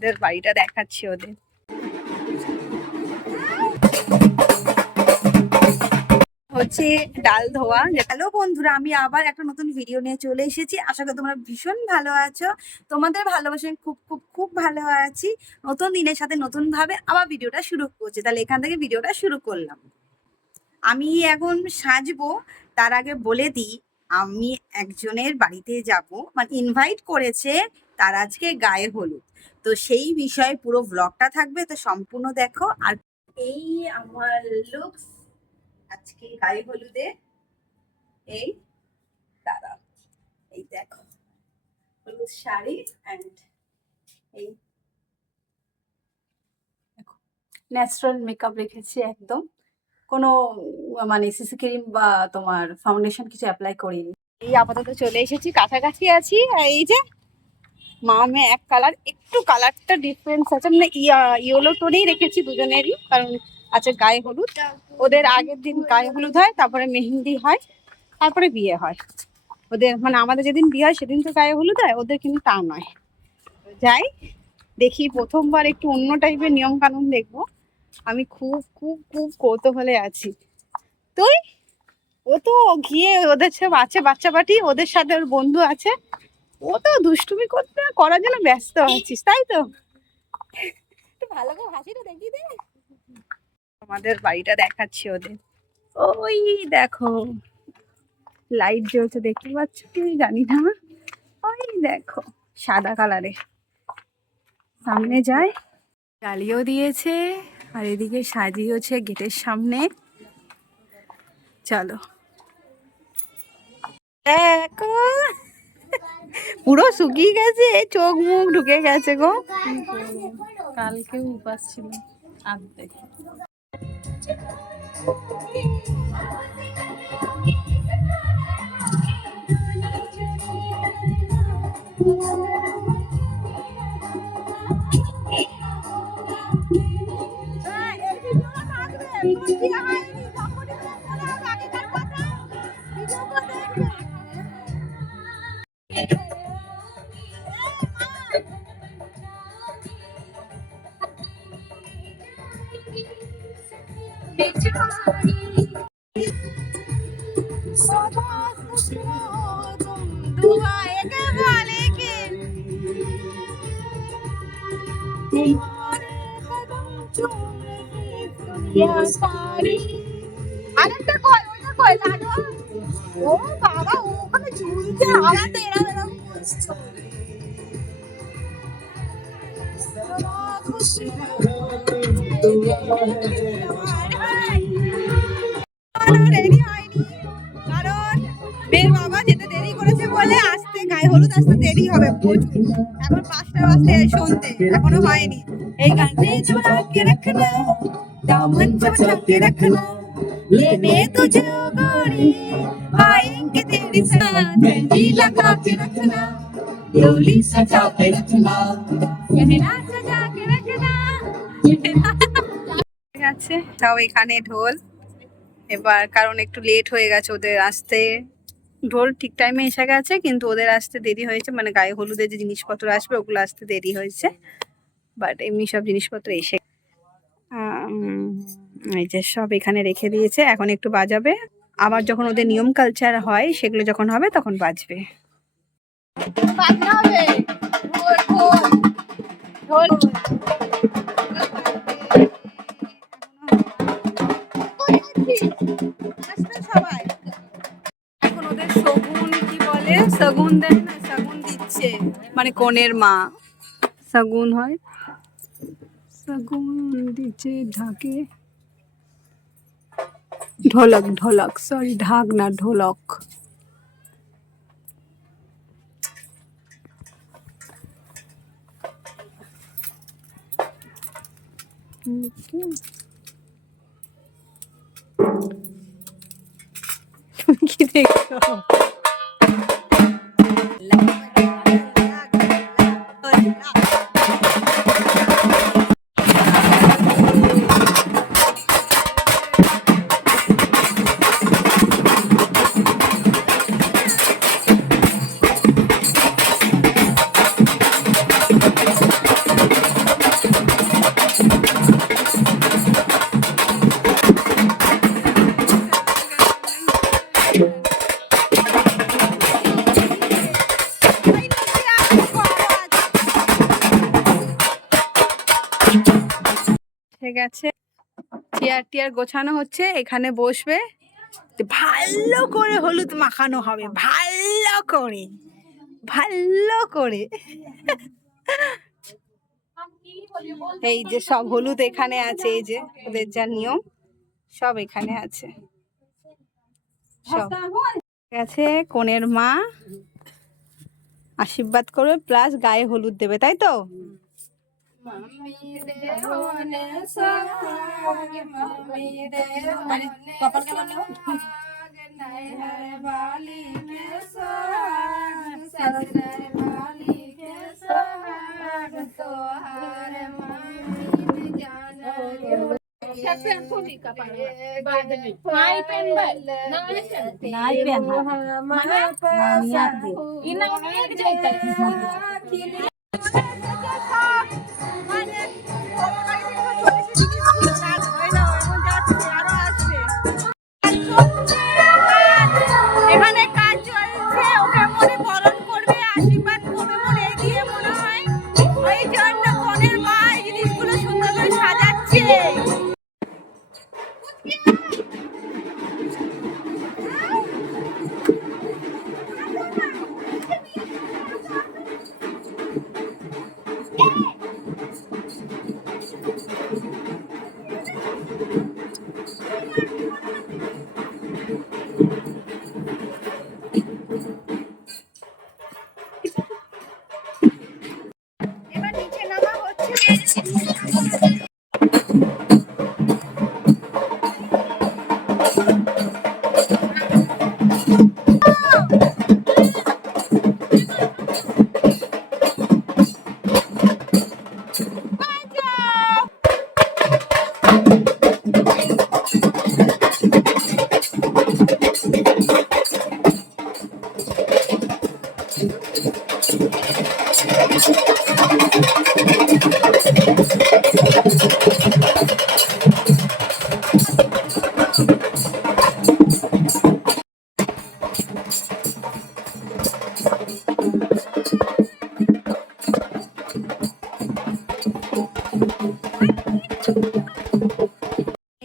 তোমাদের বাড়িটা দেখাচ্ছি ওদের। হচ্ছে ডাল ধোয়া। হ্যালো বন্ধুরা, আমি আবার একটা নতুন ভিডিও নিয়ে চলে এসেছি। আশা করি তোমরা ভীষণ ভালো আছো। তোমাদের ভালোবাসায় খুব খুব খুব ভালো আছি। নতুন দিনের সাথে নতুন ভাবে আবার ভিডিওটা শুরু করছি। তাহলে এখান থেকে ভিডিওটা শুরু করলাম। আমি এখন সাজবো, তার আগে বলে দিই আমি একজনের বাড়িতে যাব, মানে ইনভাইট করেছে, তার আজকে গায়ে হলুদ। তো সেই বিষয়ে পুরো ব্লগটা থাকবে, তো সম্পূর্ণ দেখো। আর এই আমার লুকস আজকে গায়ে হলুদে। এই দাদা, এই দেখো হলুদ শাড়ি অ্যান্ড এই দেখো ন্যাচারাল মেকআপ রেখেছি একদম। কোনো মানে সিসি ক্রিম বা তোমার ফাউন্ডেশন কিছু অ্যাপ্লাই করিনি। এই আপাতত চলে এসেছি, কাছাকাছি আছি। আর এই যে মামে এক কালার, একটু কালারটা ডিফারেন্স আছে, মানে ইয়েলো টোনেই রেখেছি দুজনেরই, কারণ আছে গায়ে হলুদ। ওদের আগের দিন গায়ে হলুদ হয়, তারপরে মেহেন্দি হয়, তারপরে বিয়ে হয় ওদের। মানে আমাদের যেদিন বিয়ে হয় সেদিন তো গায়ে হলুদ হয়, ওদের কিন্তু তা নয়। যাই দেখি, প্রথমবার একটু অন্য টাইপের নিয়ম কানুন দেখবো। আমি খুব খুব খুব কৌতূহলে আছি। তুই? ও তো গিয়ে ওদের সব আছে বাচ্চা বাটি, ওদের সাথে ওর বন্ধু আছে, ও তো দুষ্টুমি করার জন্য ব্যস্ত আছিস, তাই তো? ভালো করে হাসিটা দেখিয়ে দে। আমাদের বাড়িটা দেখাচ্ছি ওদের। ওই দেখো লাইট জ্বলছে, দেখতে পাচ্ছ কি জানি না। ওই দেখো সাদা কালারে, সামনে যায় জ্বালিয়েও দিয়েছে, আর এদিকে সাজিয়েছে গেটের সামনে। চলো দেখো, পুরো শুকিয়ে গেছে, চোখ মুখ ঢুকে গেছে গো। কালকেও উপাস ছিল আর্ধেক। আরেকটা কই, ওইটা কই লাডু। ও বাবা, ওখানে ঝুলছে, হাওয়াতে এরম এরম করছে। রেডি হয়নি, কারণ মেয়ের বাবা যেতে দেরি করেছে বলে আসতে, গায়ে হলুদ আসতে দেরি হবে প্রচুর। এখন 5টা বাজতে সন্ধ্যে, এখনো হয়নি। এই গানটা কে রাখনা, দামন চমচম কে রাখনা, लेने तुझे गोरी आएंगे तेरी साथ, मेहंदी लगा के रखना, डोली सजा के रखना, गहना सजा के रखना। ঠিক আছে, সব এখানে ঢোল এবার, কারণ একটু লেট হয়ে গেছে ওদের আসতে। ঢোল ঠিক টাইমে এসে গেছে, কিন্তু ওদের আসতে দেরি হয়েছে, মানে গায়ে হলুদের যে জিনিসপত্র আসবে ওগুলো আসতে দেরি হয়েছে। বাট এমনি সব জিনিসপত্র এসে এই যে সব এখানে রেখে দিয়েছে, এখন একটু বাজাবে। আবার যখন ওদের নিয়ম কালচার হয় সেগুলো যখন হবে তখন বাজবে। সবাই এখন ওদের শগুন কি বলে, শগুন দেয় না, শগুন দিচ্ছে, মানে কনের মা শগুন হয়, শগুন দিচ্ছে ঢাকে। ঢোলক, ঢোলক সরি, ঢাক না ঢোলক। কি দেখছো? গেছে, চেয়ার টিয়ার গোছানো হচ্ছে, এখানে বসবে, ভালো করে হলুদ মাখানো হবে, ভালো করে ভালো করে। এই যে সব হলুদ এখানে আছে, এই যে ওদের যা নিয়ম সব এখানে আছে। সব আছে, কনের মা আশীর্বাদ করবে প্লাস গায়ে হলুদ দেবে, তাই তো? এখানে কাজ চলছে, ওকে মনে বরণ করবে, আশীর্বাদ করবে বলে এগিয়ে মনে হয় ওই জন্য কনের মা এই জিনিসগুলো সুন্দর করে সাজাচ্ছে। এবার নিচে নামা হচ্ছে।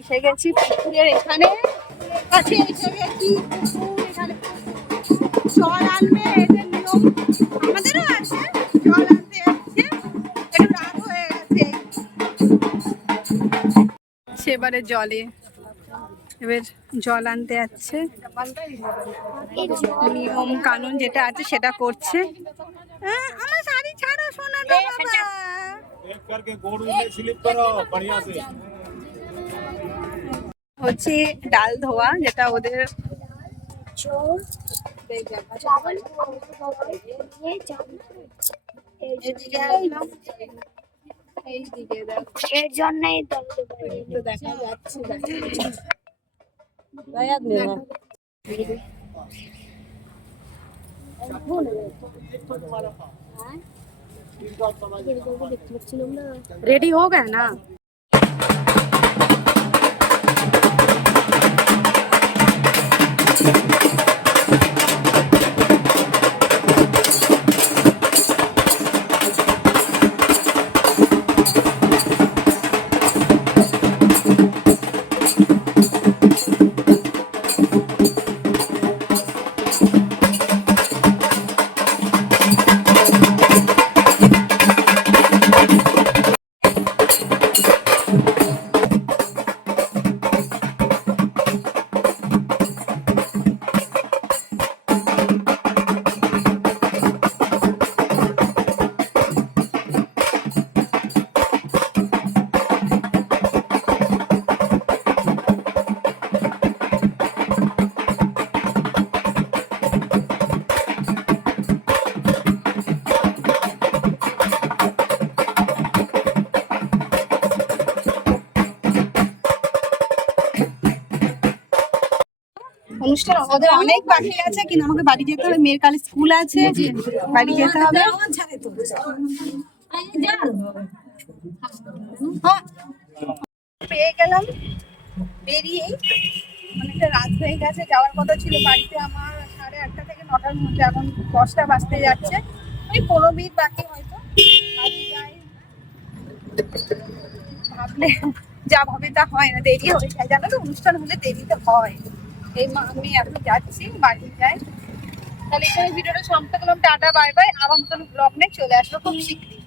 এসে গেছি পুকুরের এখানে, কাছে এসে গেছি। এখানে জল আনবে, এদের নিয়ম আমাদেরও আছে, জল আনতে যাচ্ছে, একটু রাত হয়ে গেছে। সেবারে জলে এবার জল আনতে যাচ্ছে, নিয়ম কানুন যেটা আছে সেটা করছে। আমার শাড়ি ছাড়ো, সোনা গো বাবা। হচ্ছে ডাল ধোয়া, যেটা ওদের এর জন্যই দেখা যাচ্ছে। रेडी हो गए ना? অনুষ্ঠান আমাদের অনেক বাকি আছে, কিন্তু আমাকে বাড়ি যেতে হবে, মেয়ের কাল স্কুল আছে, বাড়ি যেতে হবে। পেয়ে গেলাম বেরিয়েই, অনেকটা রাত হয়ে গেছে, যাওয়ার কথা ছিল বাড়িতে আমার 8:30 থেকে 9টার মধ্যে, এখন 10টা বাজতে যাচ্ছে, ওই 15 মিনিট বাকি হয়তো বাড়ি যাই ভাবলে যা ভাবে তা হয় না, দেরি হয়ে যায় জানো তো, অনুষ্ঠান হলে দেরি তো হয়। আমি এখন যাচ্ছি, বাড়ি যাই। তাহলে এখানে ভিডিওটা সমাপ্ত করলাম, টাটা বাই বাই, আবার নতুন ব্লগ নিয়ে চলে আসবো খুব শীঘ্রই।